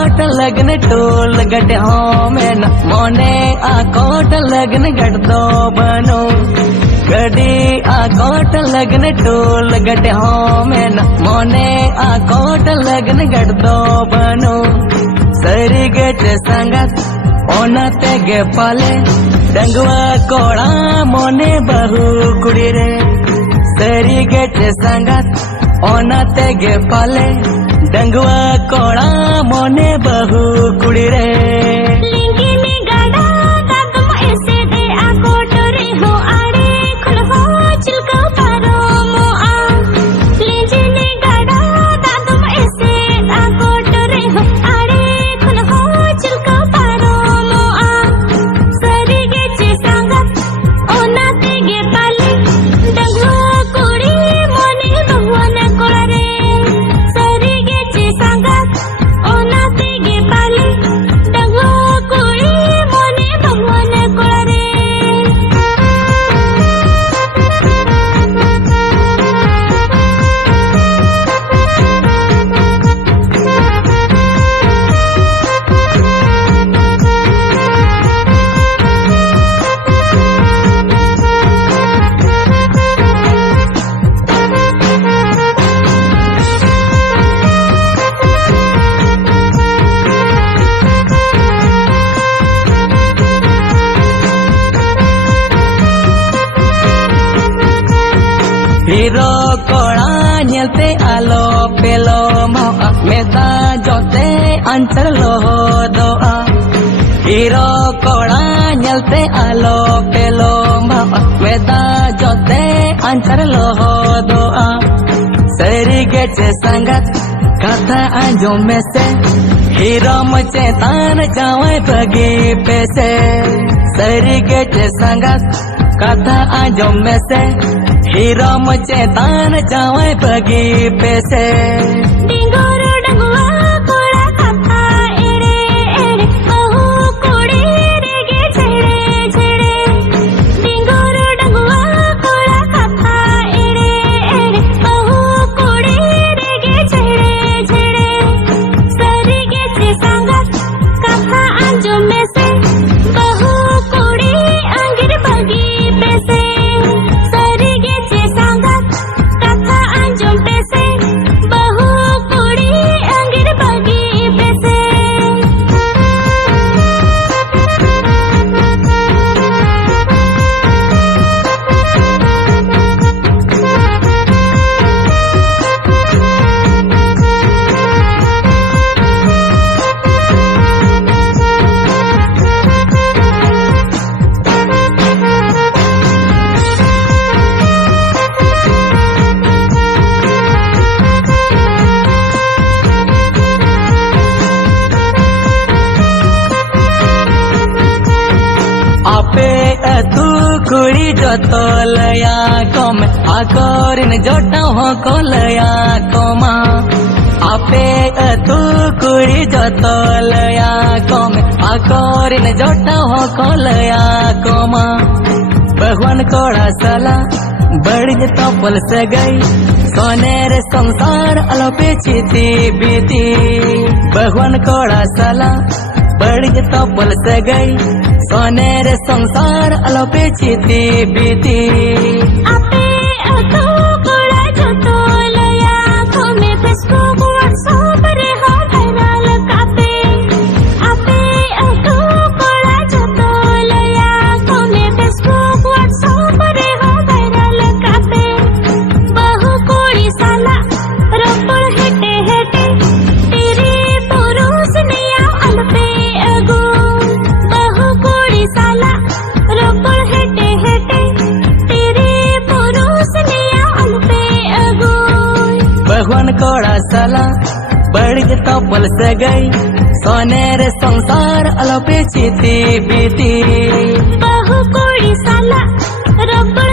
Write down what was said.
आकोट लगन टोल गड में न मोने आकोट लगन गड दो बनो गडी आकोट लगन टोल गड में न मोने आकोट लगन गड दो बनो सरी गट संगत ओनते गे पाले डंगवा कोड़ा मोने बहु कुड़ी रे सरी गट संगत ओनते गे पाले डंगवा कोड़ा मोने बहु कुड़ी रे लिंगिनी गाड़ा दादम ऐसे दे आकोट रे हो आड़े खुल हो चिलका पारो मो आ लिंगिनी गाड़ा दादम ऐसे आकोट रे हो आड़े खुल हो चिलका पारो मो आ सरी गे चे संगत ओना ते गे पाले डंगवा कुड़ी मोने बहुवन कोड़ा रे सरी गे चे संगत ओना ते गे पाले डंगवा कुड़ी मोने बहुवन कोड़ा रे हीरो कोड़ा नियलते आलो पेलो माओ मेता जोते अंतर लो दोआ हीरो कोड़ा नियलते आलो पेलो माओ मेता जोते अंतर लो दोआ सरी गेट संगत कथा आंजों में से हीरो मचे तान जावे बगी पैसे सरी गेट संगत कथा आंजों में से हीरो मचे तान जावे बगी पैसे डिंगोर डंगवा कोड़ा कथा एड़े एड़े बहु कुड़ी रे गे छेड़े छेड़े डिंगोर डंगवा कोड़ा कथा एड़े एड़े बहु कुड़ी रे गे छेड़े छेड़े सरी गे चे संगत कथा आंजो में से बहु कुड़ी अंगिर बगी पैसे सरी गे चे संगत कथा आंजो पैसे बहु कुड़ी अंगिर बगी पैसे आपे तू कुड़ी जो तो लया कम आकोरिन जोटा हो को लया कोमा आपे तू कुड़ी जो तो लया कम आकोरिन जोटा हो को लया कोमा भगवान कोड़ा सला बड़ी तो पल से गई सोने रे संसार अलोपे चीती बीती भगवान कोड़ा सला बड़ी तो पल से गई सोने रे संसार अलोपे चीती बीती आपे तो कोड़ा जो तो लया को में फेसबुक व्हाट्सएप रे हो वायरल कापे आपे तो कोड़ा जो तो लया को में फेसबुक व्हाट्सएप रे हो वायरल कापे बहु कोड़ी साला रोपड़ हेटे हेटे तेरे पुरुष ने अलपे अगो बहु कोड़ी साला रोपड़ हेटे हेटे तेरे पुरुष ने अलपे अगो भगवान कोड़ा सला बड़ी तो पल से गई सोने रे संसार अलोपे चीती बीती बहु कोड़ी साला रोपड़